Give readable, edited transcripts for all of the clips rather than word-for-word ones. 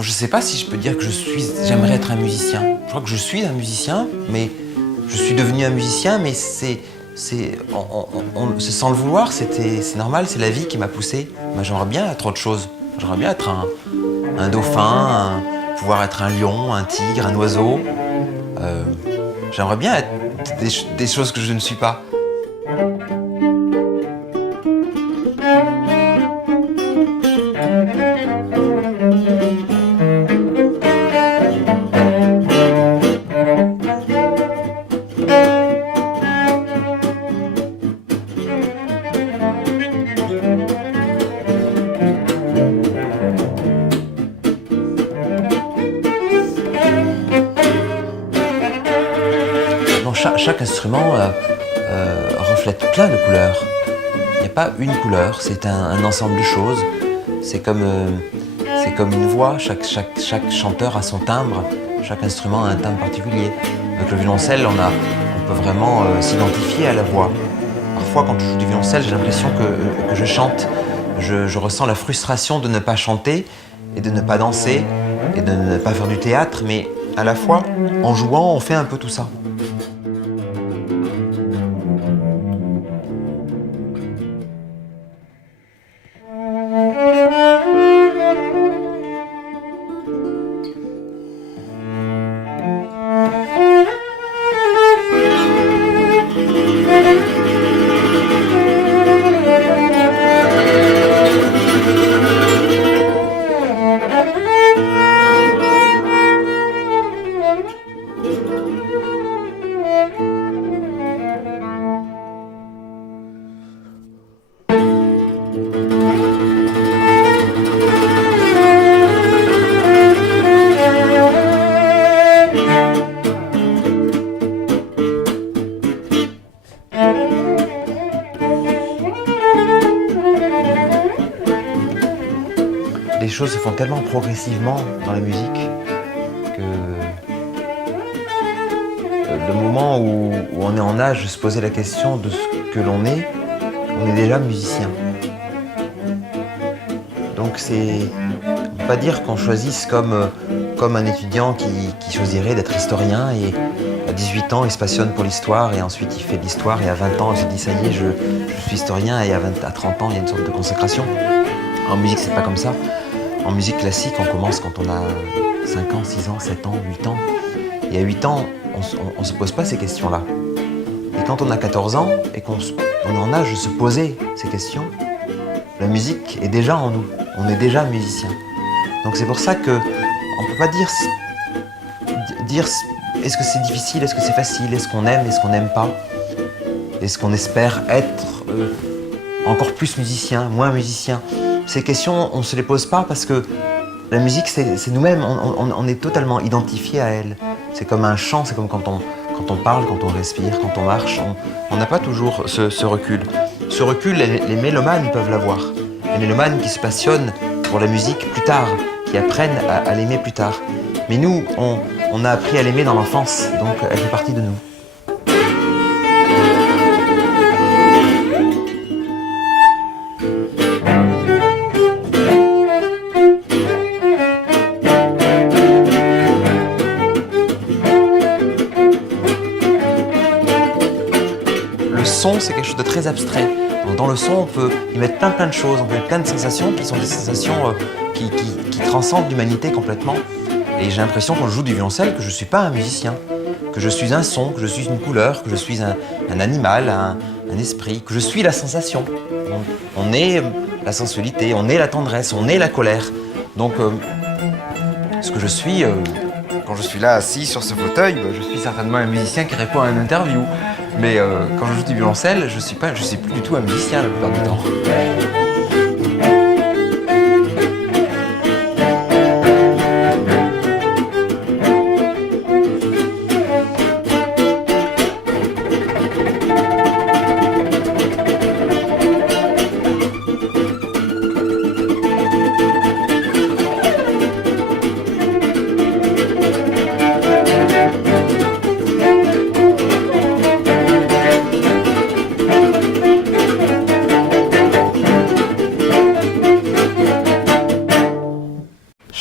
Je ne sais pas si je peux dire que j'aimerais être un musicien. Je crois que je suis un musicien, mais je suis devenu un musicien, mais c'est sans le vouloir, c'est normal, c'est la vie qui m'a poussé. Moi, j'aimerais bien être autre chose. J'aimerais bien être un dauphin, pouvoir être un lion, un tigre, un oiseau. J'aimerais bien être des choses que je ne suis pas. Chaque instrument reflète plein de couleurs. Il n'y a pas une couleur, c'est un ensemble de choses. C'est comme une voix, chaque chanteur a son timbre, chaque instrument a un timbre particulier. Avec le violoncelle, on peut vraiment s'identifier à la voix. Parfois, quand je joue du violoncelle, j'ai l'impression que je chante. Je ressens la frustration de ne pas chanter et de ne pas danser et de ne pas faire du théâtre, mais à la fois, en jouant, on fait un peu tout ça. Les choses se font tellement progressivement dans la musique que le moment où on est en âge de se poser la question de ce que l'on est, on est déjà musicien. Donc on ne peut pas dire qu'on choisisse comme un étudiant qui choisirait d'être historien et à 18 ans il se passionne pour l'histoire et ensuite il fait de l'histoire et à 20 ans il se dit ça y est je suis historien et à 30 ans il y a une sorte de consécration. En musique c'est pas comme ça. En musique classique, on commence quand on a 5 ans, 6 ans, 7 ans, 8 ans. Et à 8 ans, on ne se pose pas ces questions-là. Et quand on a 14 ans et qu'on est en âge de se poser ces questions, la musique est déjà en nous. On est déjà musicien. Donc c'est pour ça qu'on ne peut pas dire est-ce que c'est difficile, est-ce que c'est facile, est-ce qu'on aime, est-ce qu'on n'aime pas. Est-ce qu'on espère être encore plus musicien, moins musicien. Ces questions, on ne se les pose pas parce que la musique, c'est nous-mêmes, on est totalement identifié à elle. C'est comme un chant, c'est comme quand on parle, quand on respire, quand on marche, on n'a pas toujours ce recul. Ce recul, les mélomanes, ils peuvent l'avoir. Les mélomanes qui se passionnent pour la musique plus tard, qui apprennent à l'aimer plus tard. Mais nous, on a appris à l'aimer dans l'enfance, donc elle fait partie de nous. Le son, c'est quelque chose de très abstrait. Donc, dans le son, on peut y mettre plein de choses, on peut mettre plein de sensations qui sont des sensations qui transcendent l'humanité complètement. Et j'ai l'impression quand je joue du violoncelle que je ne suis pas un musicien, que je suis un son, que je suis une couleur, que je suis un animal, un esprit, que je suis la sensation. On est la sensualité, on est la tendresse, on est la colère. Donc ce que je suis, quand je suis là assis sur ce fauteuil, je suis certainement un musicien qui répond à une interview. Mais quand je joue du violoncelle, je suis plus du tout un musicien la plupart du temps.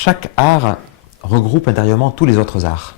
chaque art regroupe intérieurement tous les autres arts.